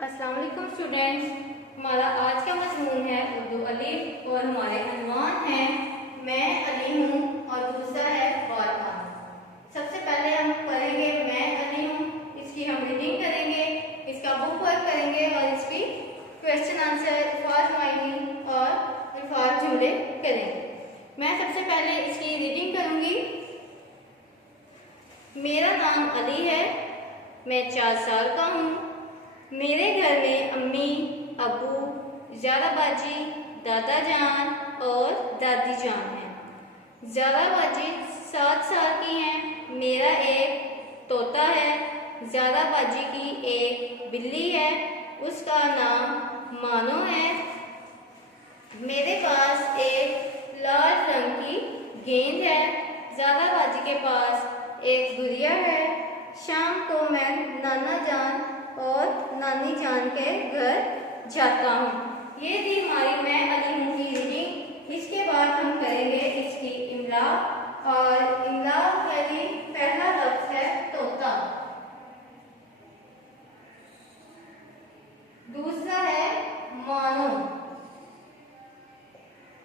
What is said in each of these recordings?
अस्सलाम वालेकुम स्टूडेंट्स। हमारा आज का मज़मून है उर्दू अलिफ और हमारे अनवान हैं मैं अली हूँ और दूसरा है बारकान। सबसे पहले हम पढ़ेंगे मैं अली हूँ, इसकी हम रीडिंग करेंगे, इसका बुक वर्क करेंगे और इसकी क्वेश्चन आंसर अल्फाज मायनी और अल्फाज जुमले करेंगे। मैं सबसे पहले इसकी रीडिंग करूँगी। मेरा नाम अली है, मैं 4 साल का हूँ। मेरे घर में अम्मी, अबू, ज़ारा बाजी, दादा जान और दादी जान हैं। ज़ारा बाजी 7 साल की हैं। मेरा एक तोता है। ज़ारा बाजी की एक बिल्ली है, उसका नाम मानो है। मेरे पास एक लाल रंग की गेंद है। ज़ारा बाजी के पास एक गुड़िया है। शाम को मैं नाना जान और नानी जान के घर जाता हूँ। ये थी हमारी मैं अली हूँ की रीडिंग। इसके बाद हम करेंगे इसकी इमला और इमला के लिए पहला लफ्ज़ है तोता, दूसरा है मानो,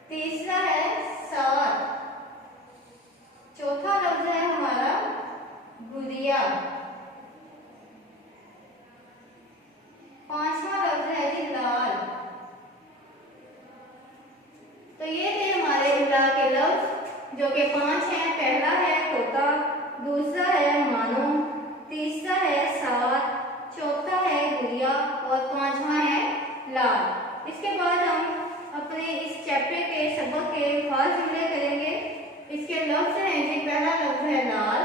तीसरा है साथ, चौथा लफ्ज़ है हमारा गुड़िया, पांचवा लफ्ज़ है जी लाल। तो ये थे हमारे इमला के लफ्ज़ जो कि 5 हैं। पहला है तोता, दूसरा है मानो, तीसरा है साथ, चौथा है गुड़िया और पांचवा है लाल। इसके बाद हम अपने इस चैप्टर के सबक के अल्फाज जुमले करेंगे। इसके लफ्ज़ हैं जी, पहला लफ्ज़ है लाल,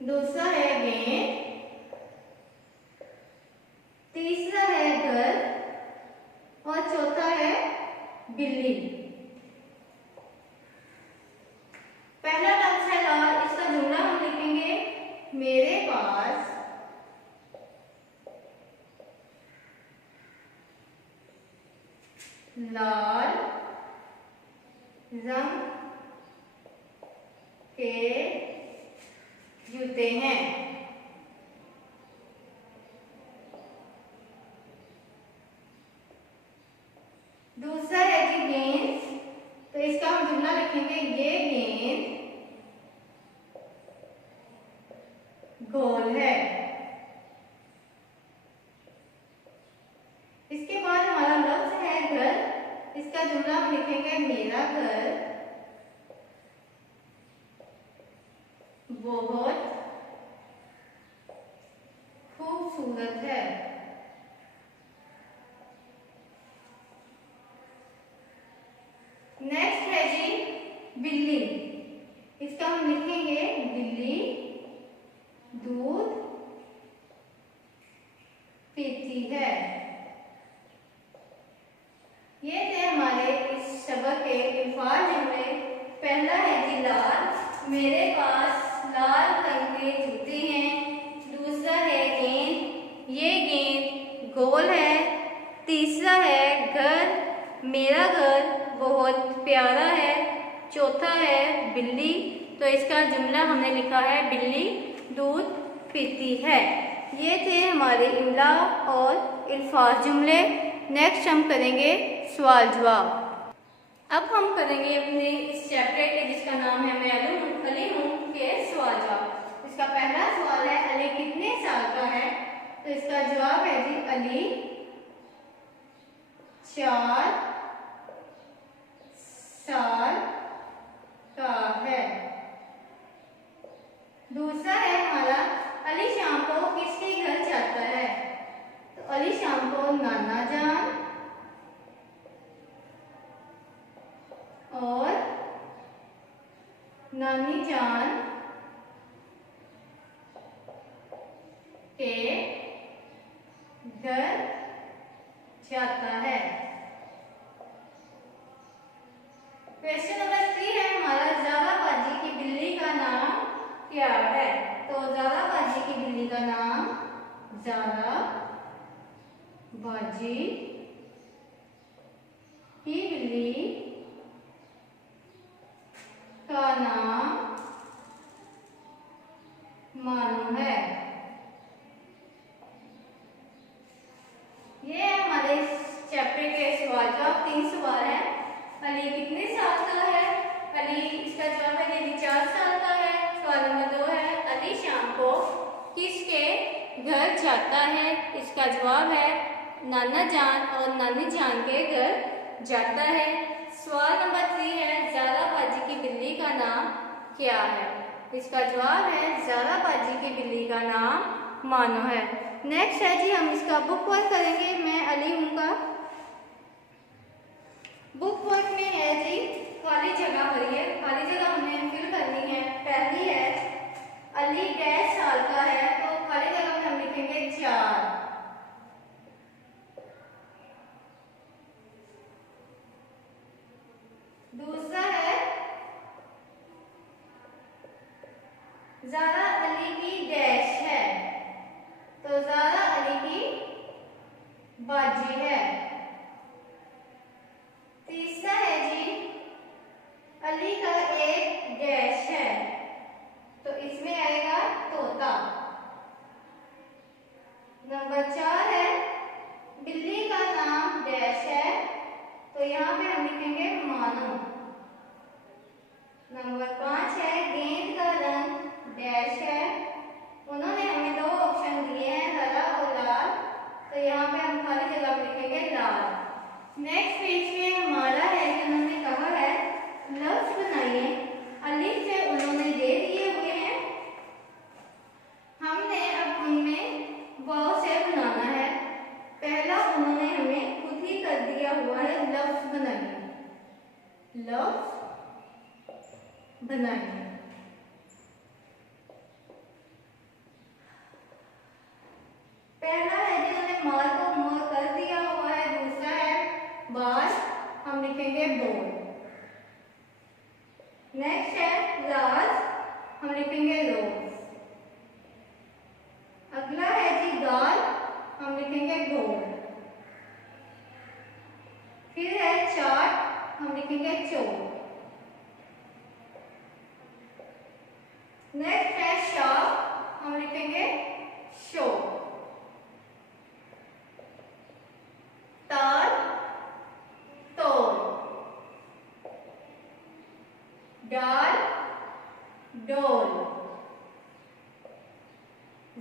दूसरा है गेंद, तीसरा है घर और चौथा है बिल्ली। पहला लफ्ज़ है लाल, इसका जुमला हम लिखेंगे मेरे पास लाल रंग के जूते हैं। दूसरा है जी गेंद, तो इसका हम जुमला लिखेंगे ये गेंद गोल है। इसके बाद हमारा लफ्ज़ है घर, इसका जुमला हम लिखेंगे मेरा घर बहुत खूबसूरत है। नेक्स्ट है जी बिल्ली, इसका हम लिखेंगे बिल्ली दूध पीती है। ये थे हमारे इस सबक के अल्फाज जुमले। पहला है जी लाल, मेरे पास लाल रंग के जूते हैं। दूसरा है गेंद, ये गेंद गोल है। तीसरा है घर, मेरा घर बहुत प्यारा है। चौथा है बिल्ली, तो इसका जुमला हमने लिखा है बिल्ली दूध पीती है। ये थे हमारे इमला और अल्फाज जुमले। नेक्स्ट हम करेंगे सवाल जवाब। अब हम करेंगे अपने इस चैप्टर के जिसका नाम है मैं अली हूँ के सवाल जवाब। इसका पहला सवाल है अली कितने साल का है, तो इसका जवाब है जी अली 4 साल का है। दूसरा है हमारा अली शाम को किसके घर जाता है, तो अली शाम को नाना जान और नानी जान के घर जाता है। क्वेश्चन नंबर 3 है हमारा ज़ारा बाजी की बिल्ली का नाम क्या है, तो ज़ारा बाजी की बिल्ली का नाम ज़ारा बाजी की बिल्ली का नाम मानो है। 3 सवाल है। अली कितने साल का है? अली, इसका जवाब है ये भी 4 साल का है। सवाल नंबर 2 है, अली शाम को किसके घर जाता है? इसका जवाब है नाना जान और नानी जान के घर जाता है। सवाल नंबर 3 है, ज़ारा बाजी की बिल्ली का नाम क्या है? इसका जवाब है ज़ारा बाजी की बिल्ली का नाम मानो है। नेक्स्ट है जी, हम इसका बुक वर्क करेंगे। मैं अली हूँ का बुक वर्क में है जी, खाली जगह भरिए। खाली जगह हमें फिल करनी है। पहली है, अली डैश साल का है, तो खाली जगह में हम लिखेंगे 4। दूसरा है, ज़ारा अली की डैश है, तो ज़ारा अली की बाजी है। तीसरा है जी, अली का एक डैश है, तो इसमें आएगा तोता। नंबर 4 है, बिल्ली का नाम डैश है, तो यहाँ पे हम लिखेंगे मानो। नंबर 5 है, गेंद का रंग डैश है। उन्होंने हमें 2 ऑप्शन दिए हैं, हरा और लाल, तो यहाँ पे हम खाली जगह पे लिखेंगे लाल। नेक्स्ट पेज पे हमारा है कि उन्होंने कहा है लफ्ज बनाइए। अलिफ से उन्होंने दे दिए हुए हैं, हमने अब उनमें वाव से बनाना है। पहला उन्होंने हमें खुद ही कर दिया हुआ है, लफ्ज बनाइए। लफ्ज बनाइए। पहला है जिन्होंने मार को मोर कर दिया हुआ है। दूसरा है बाल, हम लिखेंगे बोल। नेक्स्ट है राज, हम लिखेंगे रोज। अगला है जी गाल, हम लिखेंगे गोल। फिर है चाट, हम लिखेंगे चोट। नेक्स्ट है शॉप, हम लिखेंगे शो। ताल, तोल। डाल, डोल।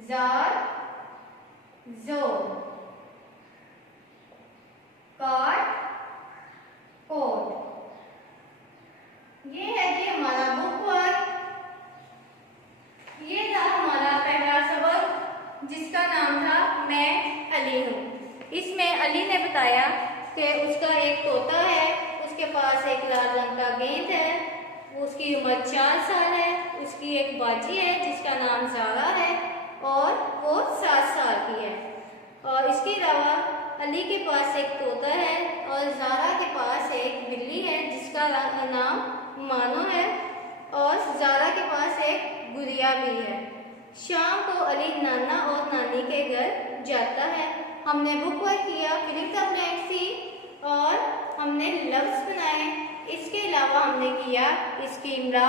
जार, जोर। काट, कोट। ये है जी हमारा बुक वर्क। ये था हमारा पहला सबक, जिसका नाम था मैं अली हूँ। इसमें अली ने बताया कि उसका एक तोता है, उसके पास एक लाल रंग का गेंद है, उसकी उम्र 4 साल है, उसकी एक बाजी है जिसका नाम ज़ारा है और वो 7 साल की है। और इसके अलावा अली के पास एक तोता है और ज़ारा के पास एक बिल्ली है जिसका नाम मानो है, और ज़ारा के पास एक गुड़िया भी है। शाम को अली नाना और नानी के घर जाता है। हमने बुक वर्क किया, फिलिंग द ब्लैंक्स थी और हमने लफ्ज बनाए। इसके अलावा हमने किया इसकी इमला,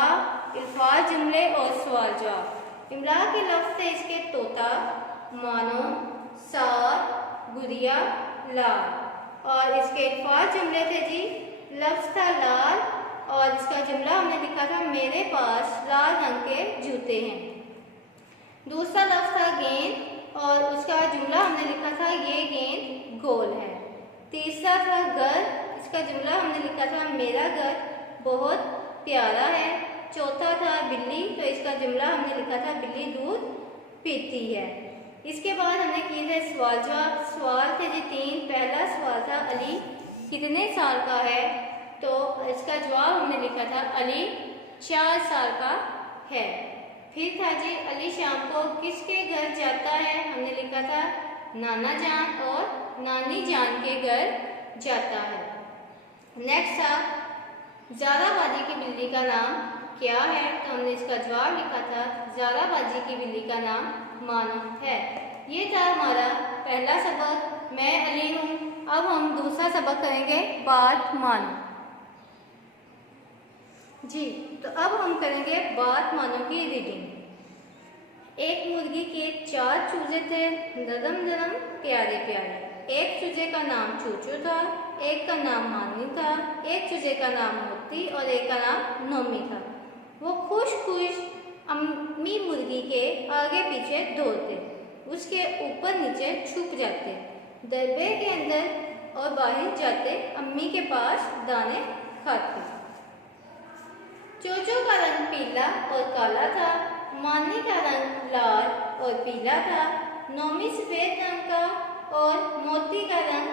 अल्फाज, जुमले और सवाल जवाब। इमला के लफ्ज थे इसके तोता, मानो, सार, गुड़िया, लाल। और इसके अल्फाज जुमले थे जी, लफ्ज था लाल और इसका जुमला हमने लिखा था मेरे पास लाल रंग के जूते हैं। दूसरा लफ्ज था गेंद और उसका जुमला हमने लिखा था ये गेंद गोल है। तीसरा था घर, इसका जुमला हमने लिखा था मेरा घर बहुत प्यारा है। चौथा था बिल्ली, तो इसका जुमला हमने लिखा था बिल्ली दूध पीती है। इसके बाद हमने किए थे सवाल जवाब। सवाल थे जी 3। पहला सवाल था अली कितने साल का है, तो इसका जवाब हमने लिखा था अली 4 साल का है। फिर था जी अली शाम को किसके घर जाता है, हमने लिखा था नाना जान और नानी जान के घर जाता है। नेक्स्ट था ज़ारा बाजी की बिल्ली का नाम क्या है, तो हमने इसका जवाब लिखा था ज़ारा बाजी की बिल्ली का नाम मानो है। ये था हमारा पहला सबक, मैं अली हूँ। अब हम दूसरा सबक करेंगे बात मानो। जी, तो अब हम करेंगे बात मानो की रीडिंग। एक मुर्गी के 4 चूजे थे, नरम नरम प्यारे प्यारे। एक चूजे का नाम चूचू था, एक का नाम मानी था, एक चूजे का नाम मोती और एक का नाम नोमी था। वो खुश खुश अम्मी मुर्गी के आगे पीछे दौड़ते, उसके ऊपर नीचे छुप जाते, दरबे के अंदर और बाहर जाते, अम्मी के पास दाने खाते। चूचू का रंग पीला और काला था, मानी का रंग लाल और पीला था, नोमी सफेद रंग का और मोती का रंग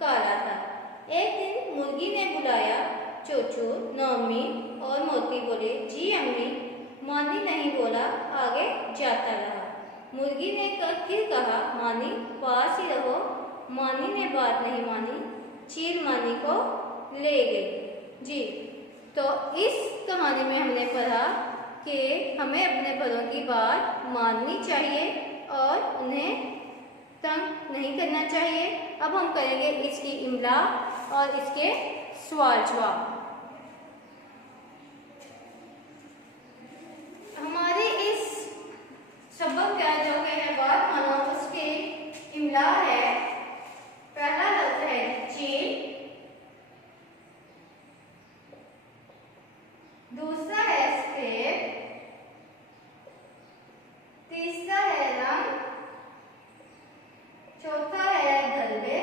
काला था। एक दिन मुर्गी ने बुलाया, चूचू, नोमी और मोती बोले, जी अम्मी। मानी नहीं बोला, आगे जाता रहा। मुर्गी ने फिर कहा, मानी पास ही रहो। मानी ने बात नहीं मानी, चील मानी को ले गई। जी, तो इस कहानी में हमने पढ़ा कि हमें अपने बड़ों की बात माननी चाहिए और उन्हें तंग नहीं करना चाहिए। अब हम करेंगे इसकी इमला और इसके सवाल जवाब। हमारे इस सबक का जो है बात मानो, उसकी इमला है, पहला लफ्ज है चील, दूसरा है सफेद, तीसरा है रंग, चौथा है दलबे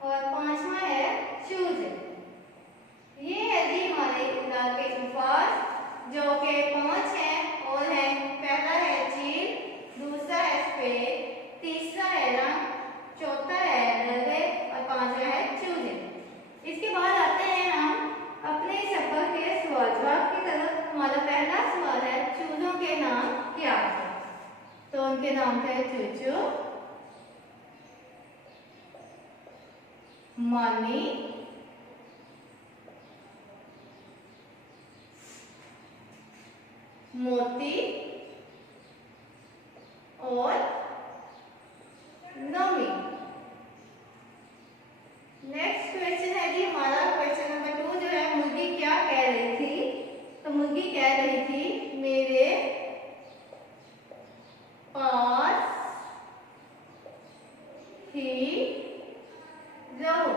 और पांचवा है चूजे। ये है जी हमारे इमला के अल्फाज, जो कि 5 हैं और हैं, पहला है चील, दूसरा है सफेद, तीसरा है रंग, चौथा है दलबे और पांचवा है चूजे। इसके बाद आते हैं हम अपने सबक के सवाल जवाब की तरफ। हमारा पहला सवाल है, चूजों के नाम क्या थे? तो उनके नाम थे चूचू, मानी, मोती और नोमी। नेक्स्ट क्वेश्चन है जी हमारा क्वेश्चन नंबर 2 जो है, मुर्गी क्या कह रही थी? तो मुर्गी कह रही थी, मेरे पास ही रहो।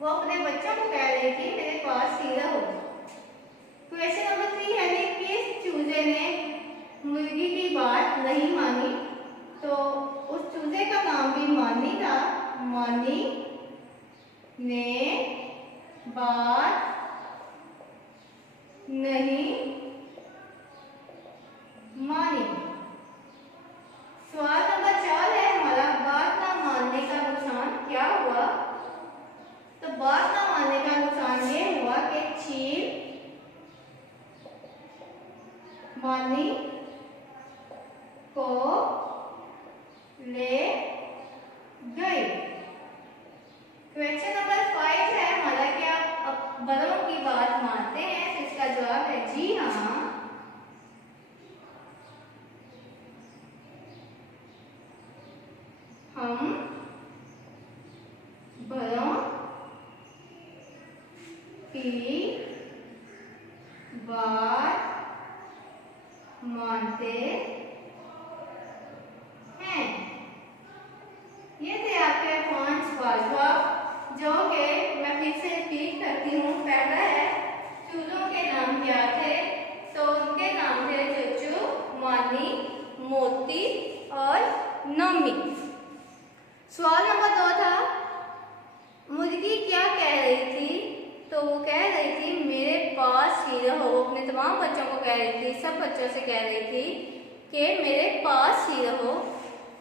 वो अपने बच्चों को कह रही थी, मेरे पास ही रहो। क्वेश्चन नंबर 3 है कि किस चूजे ने मुर्गी की बात नहीं मानी? तो उस चूजे का नाम भी मानी था। मानी ने बात नहीं मानी। सवाल नंबर 4 है हमारा, बात ना मानने का नुकसान क्या हुआ? तो बात ना मानने का नुकसान ये हुआ कि चील मानी को ले गई। क्वेश्चन नंबर 5 है हमारा, क्या आप बड़ों की बात मानते हैं? तो इसका जवाब है जी हाँ, हम बड़ों की बात मानते हैं। ये थे आपके 5 सवाल जवाब, जो कि मैं फिर से रिपीट करती हूँ। पहला है, चूजों के नाम क्या थे? तो उनके नाम थे चूचू, मानी, मोती और नोमी। सवाल नंबर 2 था, मुर्गी क्या कह रही थी? तो वो कह रही थी, मेरे पास ही रहो। वो अपने तमाम बच्चों को कह रही थी, सब बच्चों से कह रही थी कि मेरे पास ही रहो।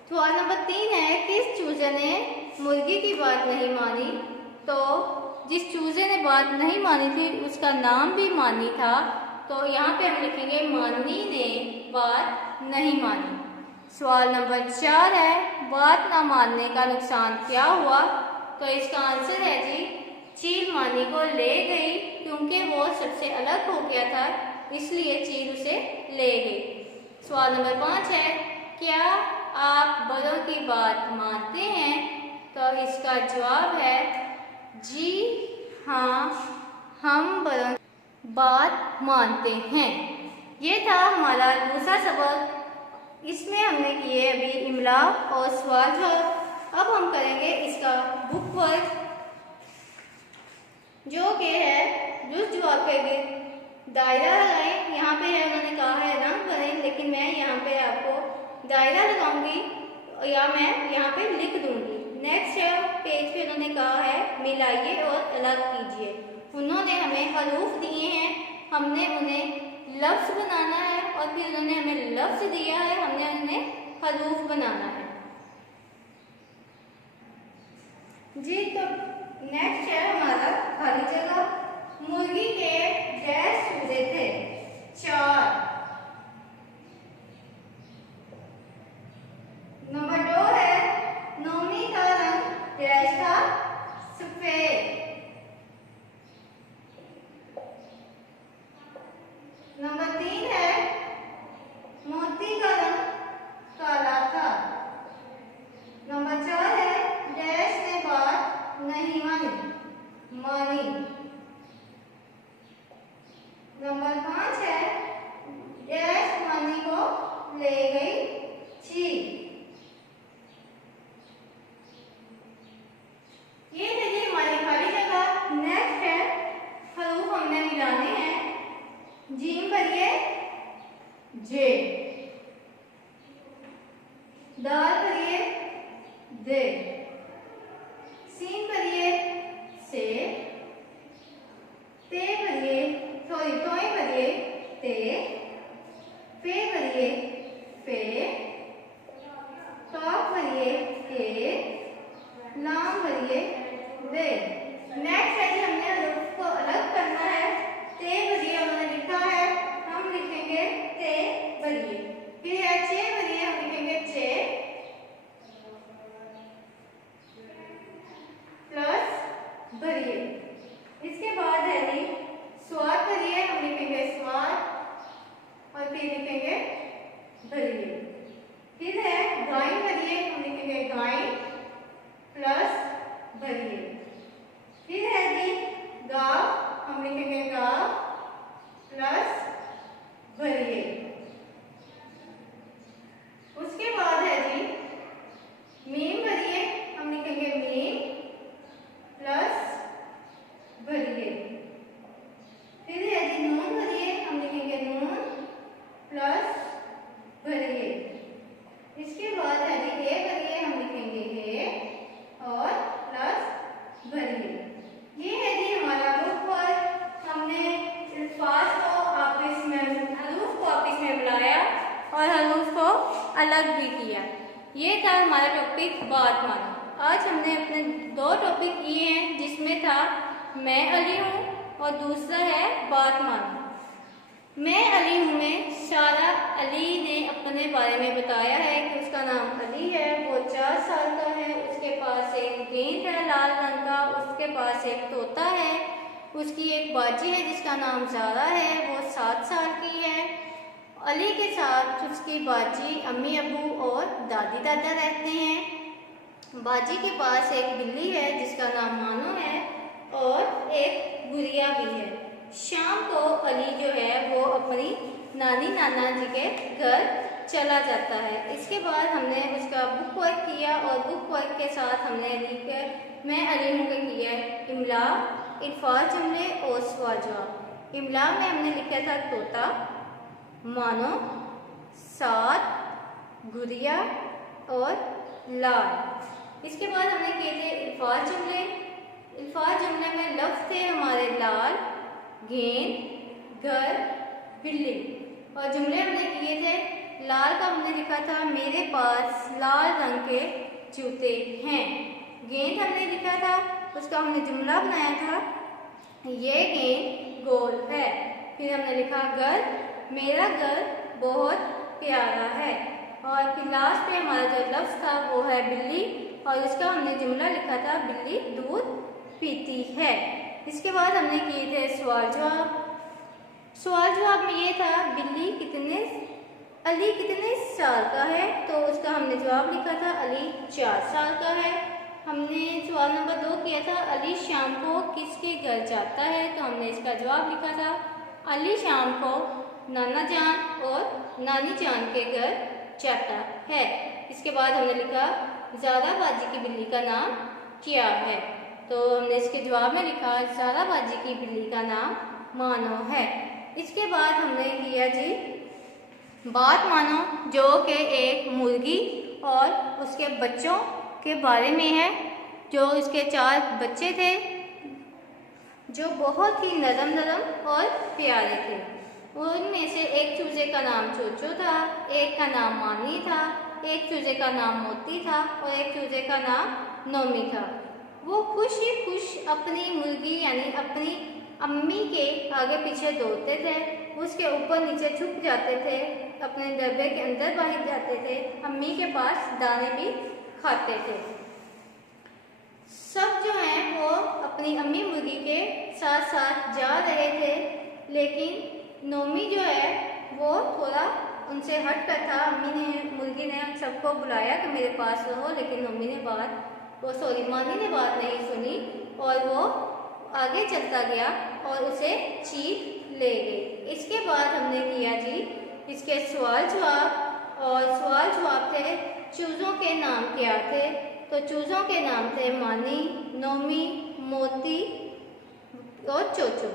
सवाल नंबर 3 है, किस चूजे ने मुर्गी की बात नहीं मानी? तो जिस चूजे ने बात नहीं मानी थी, उसका नाम भी मानी था। तो यहाँ पे हम लिखेंगे, मानी ने बात नहीं मानी। सवाल नंबर 4 है, बात ना मानने का नुकसान क्या हुआ? तो इसका आंसर है जी, चील मानी को ले गई, क्योंकि वो सबसे अलग हो गया था, इसलिए चील उसे ले गई। सवाल नंबर 5 है, क्या आप बड़ों की बात मानते हैं? तो इसका जवाब है जी हाँ, हम बड़ों की बात मानते हैं। ये था हमारा दूसरा सबक। इसमें हमने किए अभी इमला और सवाल जवाब। अब हम करेंगे इसका बुक वर्क, जो कि है जुस्त जवाब के गिर्द दायरा लगाएं। यहाँ पे है उन्होंने कहा है रंग भरें, लेकिन मैं यहाँ पे आपको दायरा लगाऊंगी या मैं यहाँ पे लिख दूंगी। नेक्स्ट पेज पे उन्होंने कहा है मिलाइए और अलग कीजिए। उन्होंने हमें हरूफ दिए हैं, हमने उन्हें लफ्ज बनाना है, और फिर उन्होंने हमें लफ्ज दिया है, हमने उन्हें हरूफ बनाना है। जी तो नेक्स्ट है हमारा खाली जगह। मुर्गी के डैश चूजे थे 4। नंबर 2 है नोमी का रंग डैश था सफेद। नंबर 3 है मोती का रंग काला था। नंबर 4 है डैश ने बात नहीं मानी। नंबर 5 है डैश मानी को ले गई चीख। ये थे जी हमारी खाली जगह। नेक्स्ट है हरूफ हमने मिलाने हैं। जीम भरिए जे, दाल भरिए दे, सीन भरिए से, ते भरिए तोय भरिए ते, फे भरिए फे, टॉप भरिए के, लाम भरिए दे। नेक्स्ट है कि हमने हरूफ को अलग करना है। ते भरिए उन्होंने लिखा है, हम लिखेंगे ते भरिए। फिर है चे भरिए, हम लिखेंगे चे प्लस भरिए। इसके बाद है जी स्वाद भरिए, हम लिखेंगे स्वाद और फिर लिखेंगे भरिए। फिर है गाय भरिए, हम लिखेंगे गाय प्लस भरिए। फिर है जी गाव, हम लिखेंगे गाव प्लस भरिए। उसके बाद है जी मीम भरिए, हम लिखेंगे मीम प्लस भरिए। फिर है जी नून भरिए, हम लिखेंगे नून प्लस भरिए। इसके बाद है जी हे भरिए, हम लिखेंगे हे और प्लस भरिए। ये है जी हमारा बुक वर्क। हमने अल्फाज को आपस में हरूफ को आपस में मिलाया और हरूफ को अलग भी किया। ये था हमारा टॉपिक बात मानो। आज हमने अपने 2 टॉपिक किए हैं, जिसमें था मैं अली हूँ और दूसरा है बात मानो। मैं अली हूँ में सारा अली ने अपने बारे में बताया है कि उसका नाम अली है, वो 4 साल का है, उसके पास एक गेंद है लाल रंग का, उसके पास एक तोता है, उसकी एक बाजी है जिसका नाम ज़ारा है, वो 7 साल की है। अली के साथ उसकी बाजी अम्मी अबू और दादी दादा रहते हैं। बाजी के पास एक बिल्ली है जिसका नाम मानो है और एक गुड़िया भी है। शाम को अली जो है वो अपनी नानी नाना जी के घर चला जाता है। इसके बाद हमने उसका बुक वर्क किया और बुक वर्क के साथ हमने लिखकर मैं अली हूँ के किया इमला, इल्फाज जुमले और सवाल जवाब। इमला में हमने लिखा था तोता, मानो, साथ, गुड़िया और लाल। इसके बाद हमने किए थे इल्फाज जुमले। इल्फाज जुमले में लफ्ज़ थे हमारे लाल, गेंद, घर, बिल्ली। और जुमले हमने किए थे, लाल का हमने लिखा था मेरे पास लाल रंग के जूते हैं। गेंद हमने लिखा था, उसका हमने जुमला बनाया था ये गेंद गोल है। फिर हमने लिखा घर, मेरा घर बहुत प्यारा है। और फिर लास्ट पे हमारा जो लफ्ज़ था वो है बिल्ली और उसका हमने जुमला लिखा था बिल्ली दूध पीती है। इसके बाद हमने किए थे सवाल जवाब। सवाल जवाब में ये था अली कितने साल का है, तो उसका हमने जवाब लिखा था अली 4 साल का है। हमने सवाल नंबर 2 किया था अली शाम को किसके घर जाता है, तो हमने इसका जवाब लिखा था अली शाम को नाना जान और नानी जान के घर जाता है। इसके बाद हमने लिखा ज़ारा बाजी की बिल्ली का नाम क्या है। तो हमने इसके जवाब में लिखा ज़ारा बाजी की बिल्ली का नाम मानो है। इसके बाद हमने किया जी बात मानो, जो कि एक मुर्गी और उसके बच्चों के बारे में है। जो इसके 4 बच्चे थे जो बहुत ही नरम नरम और प्यारे थे। उनमें से एक चूजे का नाम चोचो था, एक का नाम मानी था, एक चूजे का नाम मोती था और एक चूजे का नाम नोमी था। वो खुश ही खुश अपनी मुर्गी यानी अपनी अम्मी के आगे पीछे दौड़ते थे, उसके ऊपर नीचे छुप जाते थे, अपने डब्बे के अंदर बाहर जाते थे, अम्मी के पास दाने भी खाते थे। सब जो हैं वो अपनी अम्मी मुर्गी के साथ साथ जा रहे थे, लेकिन नोमी जो है वो थोड़ा उनसे हट कर था। मुर्गी ने सबको बुलाया कि मेरे पास रहो, लेकिन नोमी ने मानी ने बात नहीं सुनी और वो आगे चलता गया और उसे चीर ले गई। इसके बाद हमने किया जी इसके सवाल जवाब, और सवाल जवाब थे चूज़ों के नाम क्या थे। तो चूज़ों के नाम थे मानी, नोमी, मोती और चोचो।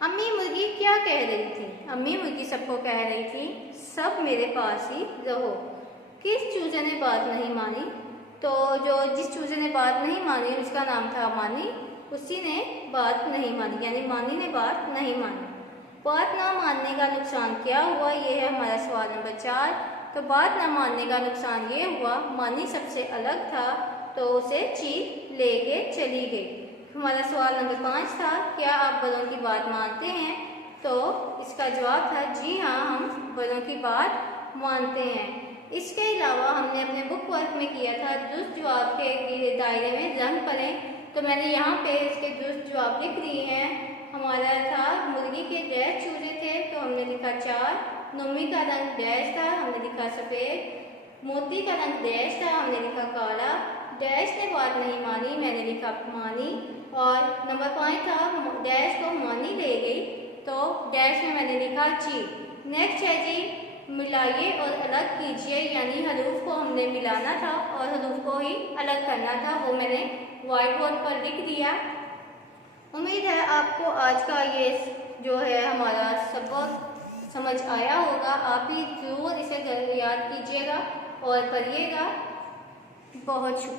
अम्मी मुर्गी क्या कह रही थी? अम्मी मुर्गी सबको कह रही थी सब मेरे पास ही रहो। किस चूजे ने बात नहीं मानी? तो जिस चूजे ने बात नहीं मानी उसका नाम था मानी, उसी ने बात नहीं मानी, यानी मानी ने बात नहीं मानी। बात ना मानने का नुकसान क्या हुआ, ये है हमारा सवाल नंबर 4। तो बात ना मानने का नुकसान ये हुआ, मानी सबसे अलग था तो उसे चीर लेके चली गई। हमारा सवाल नंबर 5 था क्या आप बड़ों की बात मानते हैं? तो इसका जवाब था जी हाँ, हम बड़ों की बात मानते हैं। इसके अलावा हमने अपने बुक वर्क में किया था दुरुस्त जवाब के दायरे में रंग भरें। तो मैंने यहाँ पे इसके दुरुस्त जवाब लिख दिए हैं। हमारा था मुर्गी के डैश चूजे थे, तो हमने लिखा 4। नोमी का रंग डैश था, हमने लिखा सफ़ेद। मोती का रंग डैश था, हमने लिखा काला। डैश ने बात नहीं मानी, मैंने लिखा मानी। और नंबर 5 था डैश को मानी ले गई, तो डैश में मैंने लिखा चीर। नेक्स्ट है जी मिलाइए और अलग कीजिए, यानी हरूफ को हमने मिलाना था और हरूफ को ही अलग करना था, वो मैंने व्हाइट बोर्ड पर लिख दिया। उम्मीद है आपको आज का ये जो है हमारा सबक समझ आया होगा। आप भी ज़रूर इसे याद कीजिएगा और पढ़िएगा। बहुत शुक्रिया।